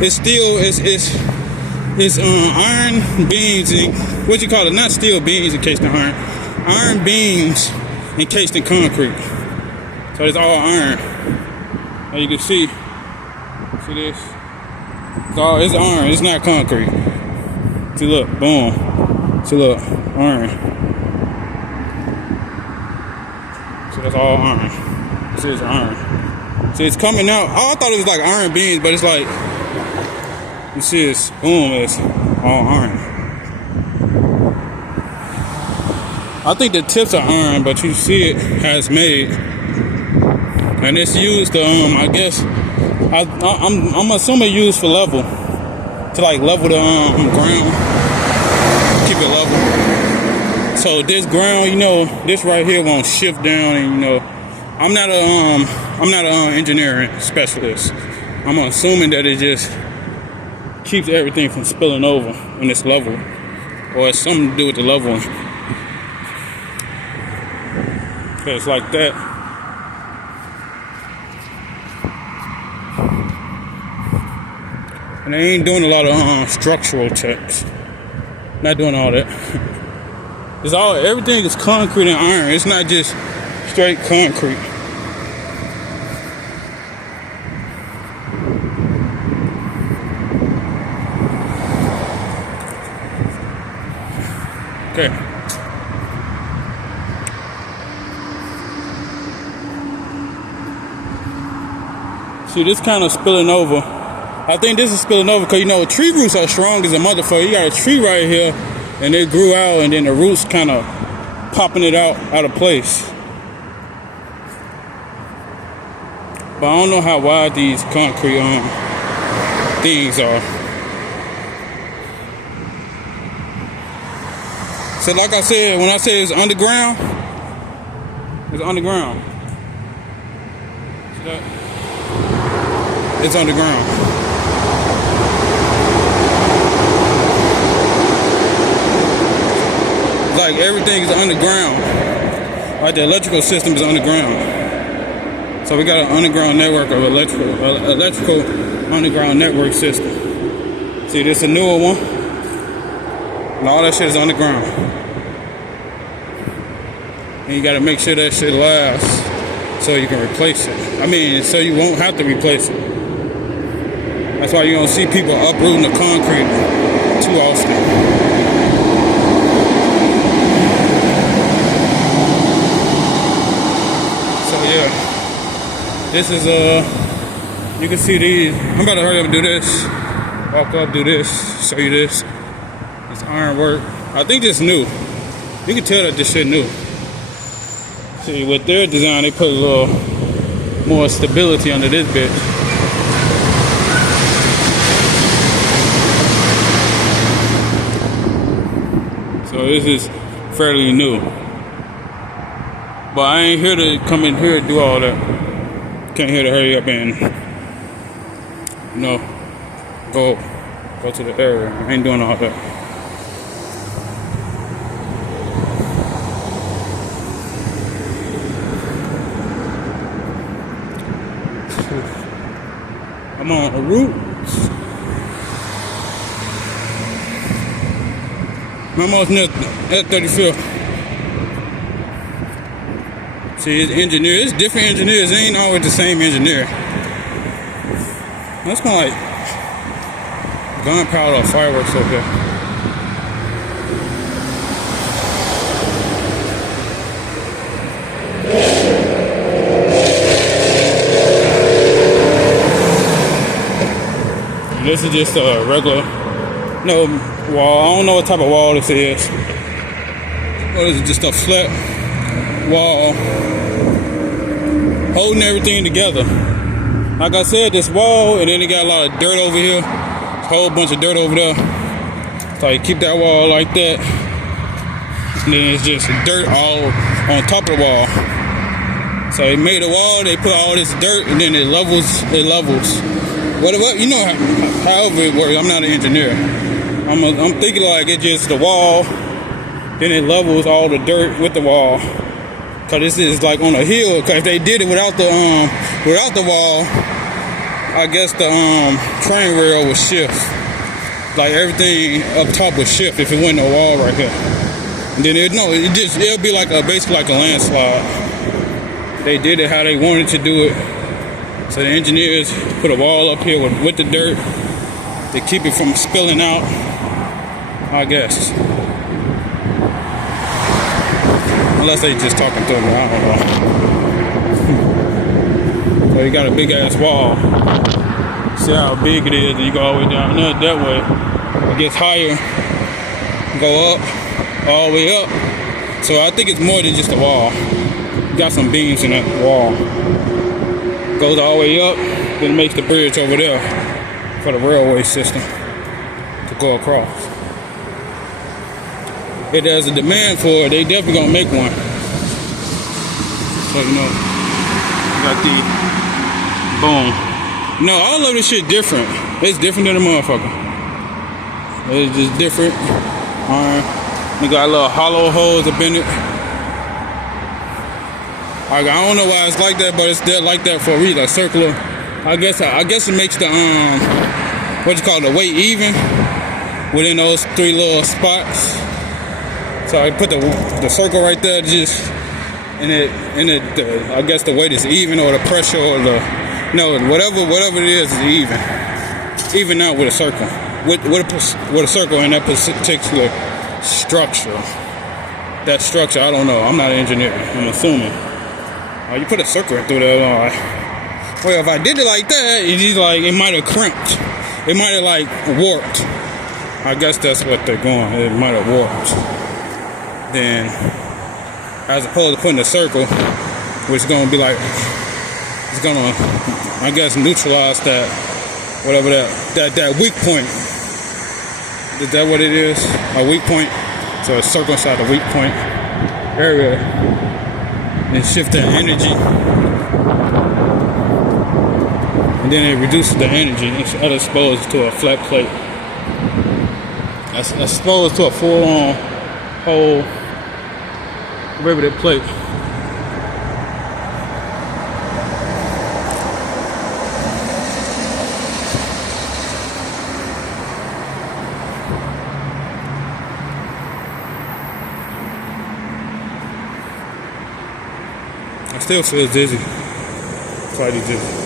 it's steel. It's iron beams. What you call it? Not steel beams encased in iron. Iron beams encased in concrete. So it's all iron. As you can see this. It's iron. It's not concrete. See, look, boom. See, look, iron. So that's all iron. This is iron. See, it's coming out. Oh, I thought it was like iron beams, but it's like, you see, it's boom. It's all iron. I think the tips are iron, but you see it has made, and it's used to I guess I'm assuming used for level, to like level the ground, keep it level. So this ground, you know, this right here won't shift down, and you know, I'm not an engineering specialist. I'm assuming that it just keeps everything from spilling over on this level, or it's something to do with the level. It's like that. And they ain't doing a lot of structural checks. Not doing all that. It's all, everything is concrete and iron. It's not just straight concrete. Okay. See, this kind of spilling over. I think this is spilling over because, you know, tree roots are strong as a motherfucker. You got a tree right here, and it grew out, and then the roots kind of popping it out of place. But I don't know how wide these concrete things are. So like I said, when I say it's underground, it's underground. See that? It's underground. Like everything is underground. Like the electrical system is underground. So we got an underground network of electrical underground network system. See, this is a newer one. And all that shit is underground. And you gotta make sure that shit lasts so you can replace it. I mean, so you won't have to replace it. That's why you don't see people uprooting the concrete too often. So yeah, this is you can see these. I'm about to hurry up and do this. Walk up, do this, show you this. It's ironwork. I think this new. You can tell that this shit new. See, with their design, they put a little more stability under this bitch. So this is fairly new. But I ain't here to come in here and do all that. Can't here to hurry up and, you know, go to the area. I ain't doing all that. I'm on a route. I'm almost near at 35th. See, it's engineers. It's different engineers. It ain't always the same engineer. That's kind of like gunpowder or fireworks up there. This is just a regular, no wall. I don't know what type of wall this is. What is it? Just a flat wall holding everything together. Like I said, this wall, and then it got a lot of dirt over here. A whole bunch of dirt over there. So you keep that wall like that, and then it's just dirt all on top of the wall. So they made a wall, they put all this dirt, and then it levels. What you know, however it works. I'm not an engineer. I'm thinking like it's just the wall, then it levels all the dirt with the wall. Cause this is like on a hill. Cause if they did it without the wall, I guess the train rail would shift. Like everything up top would shift if it wasn't a wall right here. And then it'll be like basically like a landslide. They did it how they wanted to do it. So the engineers put a wall up here with the dirt to keep it from spilling out, I guess. Unless they just talking through me, I don't know. So you got a big ass wall. See how big it is, and you go all the way down there that way. It gets higher, go up, all the way up. So I think it's more than just a wall. You got some beams in that wall. Goes all the way up, then makes the bridge over there for the railway system to go across. If there's a demand for it, they definitely gonna make one. So you know, you got the boom. No, all of this shit different. It's different than a motherfucker. It's just different. We got a little hollow holes up in it. I don't know why it's like that, but it's there like that for a reason, like circular. I guess it makes the the weight even within those three little spots. So I put the circle right there, just I guess the weight is even, or the pressure, or whatever it is even out with a circle, with a circle in that particular structure. That structure, I don't know. I'm not an engineer. I'm assuming. You put a circle through there. Well, if I did it like that, it might have crimped. It might have warped. I guess that's what they're going. It might have warped. Then, as opposed to putting a circle, which is going to be it's going to, I guess, neutralize that, whatever that weak point. Is that what it is? A weak point? So a circle inside the weak point area and shift that energy. And then it reduces the energy. It's exposed to a flat plate. That's exposed to a full-on whole riveted plate. I still feel dizzy. Slightly dizzy.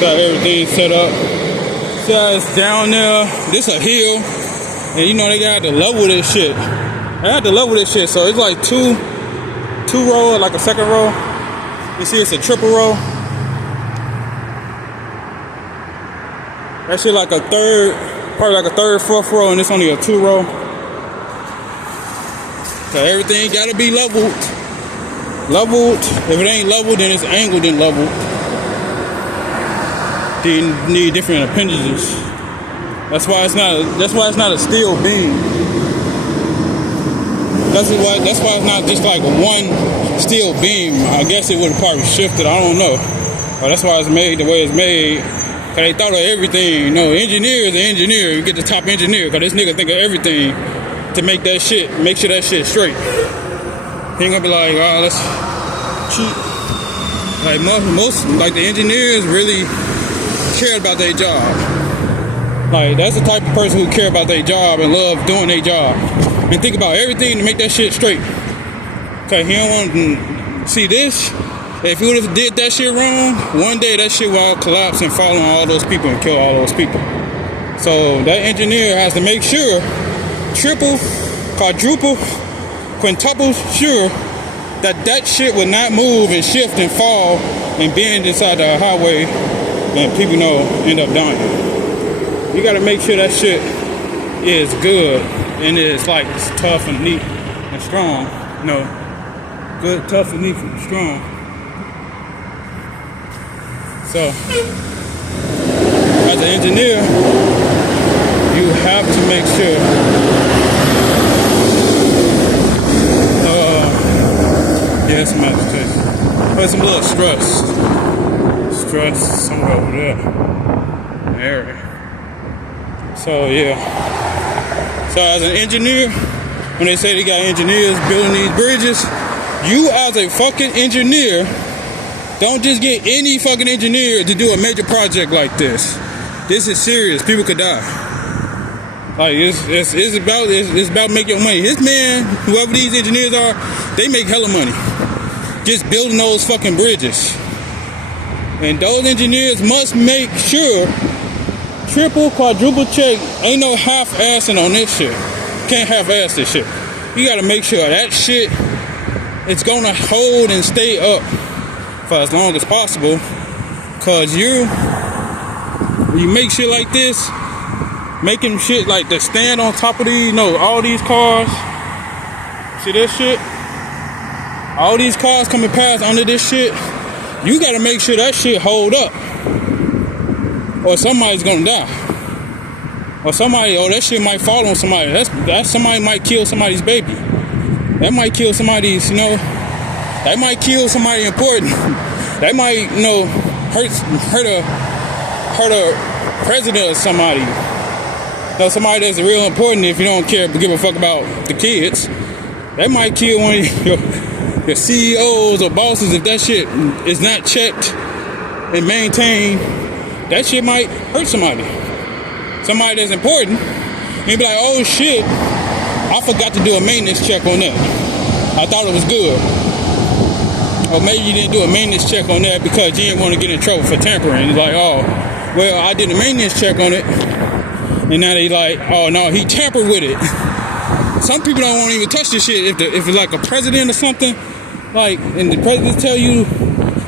Got everything set up. See how it's down there? This a hill. And you know they got to level this shit. They had to level this shit. So it's like two row, like a second row. You see it's a triple row. That shit like probably like a third, fourth row, and it's only a 2 row. So everything gotta be leveled. Leveled. If it ain't leveled, then it's angled and leveled. You need different appendages. That's why it's not a steel beam. That's why it's not just like one steel beam. I guess it would have probably shifted. I don't know. But that's why it's made the way it's made. Cause they thought of everything. You know, engineer is an engineer. You get the top engineer. Cause this nigga think of everything to make sure that shit straight. He ain't gonna be like, oh, let's cheat. Like most like the engineers really care about their job. Like that's the type of person who care about their job and love doing their job and think about everything to make that shit straight. Okay, he don't want to see this. If he would have did that shit wrong, one day that shit will all collapse and fall on all those people and kill all those people. So that engineer has to make sure, triple, quadruple, quintuple sure that shit will not move and shift and fall and bend inside the highway and people end up dying. You gotta make sure that shit is good and it's tough and neat and strong. Good, tough and neat and strong. So, as an engineer, you have to make sure some agitation. There's some little stress somewhere over there. Area. So yeah. So as an engineer when they say they got engineers building these bridges, you as a fucking engineer, don't just get any fucking engineer to do a major project like this. This is serious. People could die. Like it's about making money. This man, whoever these engineers are, they make hella money just building those fucking bridges. And those engineers must make sure, triple, quadruple check. Ain't no half-assing on this shit. Can't half-ass this shit. You gotta make sure that shit is gonna hold and stay up for as long as possible. Cause you make shit like this, making shit like the stand on top of these, all these cars. See this shit? All these cars coming past under this shit. You gotta make sure that shit hold up, or somebody's gonna die, or that shit might fall on somebody. That somebody might kill somebody's baby. That might kill somebody's, that might kill somebody important. That might, hurt a president or somebody. Somebody that's real important if you don't give a fuck about the kids. That might kill one of your CEOs or bosses if that shit is not checked and maintained. That shit might hurt somebody. Somebody that's important. And be like, oh shit, I forgot to do a maintenance check on that. I thought it was good. Or maybe you didn't do a maintenance check on that because you didn't want to get in trouble for tampering. It's like, oh, well, I did a maintenance check on it. And now they like, oh no, he tampered with it. Some people don't want to even touch this shit. If it's like a president or something, like, and the president tell you,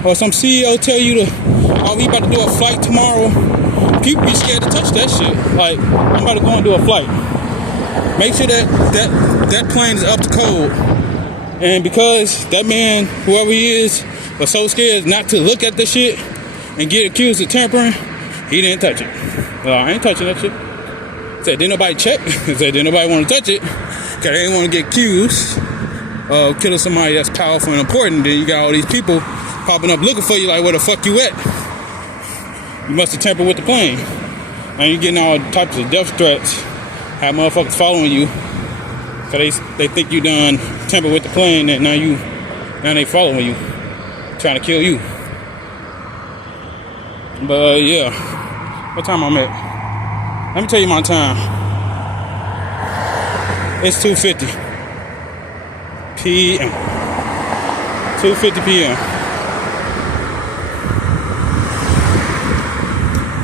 or some CEO tell you oh, we about to do a flight tomorrow. People be scared to touch that shit. Like, I'm about to go and do a flight. Make sure that plane is up to code. And because that man, whoever he is, was so scared not to look at the shit and get accused of tampering, he didn't touch it. I ain't touching that shit. Said, didn't nobody check? Said, didn't nobody want to touch it? Because they didn't want to get accused of killing somebody that's powerful and important. Then you got all these people popping up looking for you like, where the fuck you at? You must have tampered with the plane. And you getting all types of death threats. Have motherfuckers following you. So they think you done tampered with the plane, and now they following you. Trying to kill you. But yeah. What time I'm at? Let me tell you my time. It's 2:50 p.m. 2:50 p.m.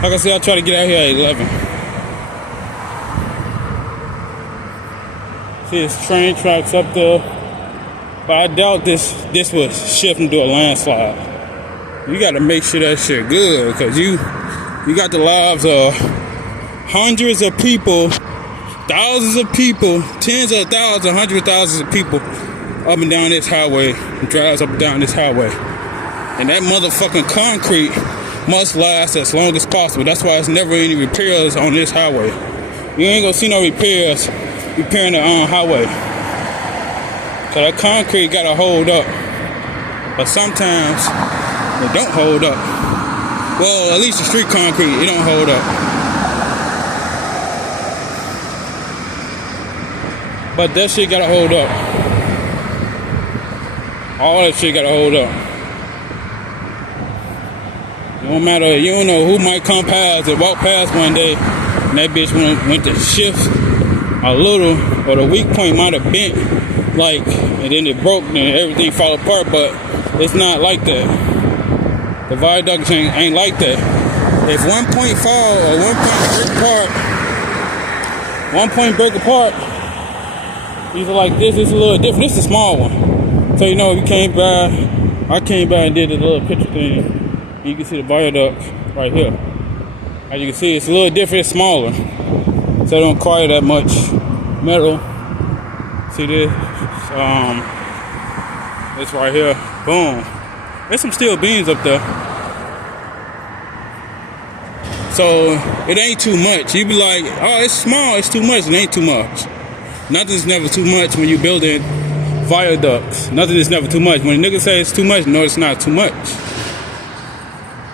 Like I said, I'll try to get out here at 11. See, this train tracks up there. But I doubt this will shift into a landslide. You got to make sure that shit good, because you got the lives of hundreds of people, thousands of people, tens of thousands, hundreds of thousands of people up and down this highway, drives up and down this highway. And that motherfucking concrete must last as long as possible. That's why there's never any repairs on this highway. You ain't gonna see no repairs repairing the highway. So that concrete gotta hold up. But sometimes it don't hold up. Well, at least the street concrete, it don't hold up. But that shit gotta hold up. All that shit gotta hold up. No matter, you don't know who might come past or walk past one day, and that bitch went to shift a little, or the weak point might have bent, like, and then it broke and everything fell apart. But it's not like that. The viaducts ain't like that. If one point fall or one point break apart, these are like this. It's a little different. This is a small one. So I came by and did a little picture thing. You can see the viaduct right here. As you can see, it's a little different, it's smaller. So it don't require that much metal. See this? It's right here. Boom. There's some steel beams up there. So it ain't too much. You be like, oh, it's small, it's too much. It ain't too much. Nothing's never too much when you're building viaducts. Nothing is never too much. When a nigga say it's too much, no, it's not too much.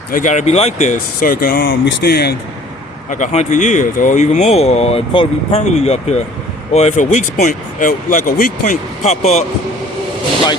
They gotta be like this so it can withstand like 100 years or even more, or probably be permanently up here. or if a weak point, like a weak point pop up, like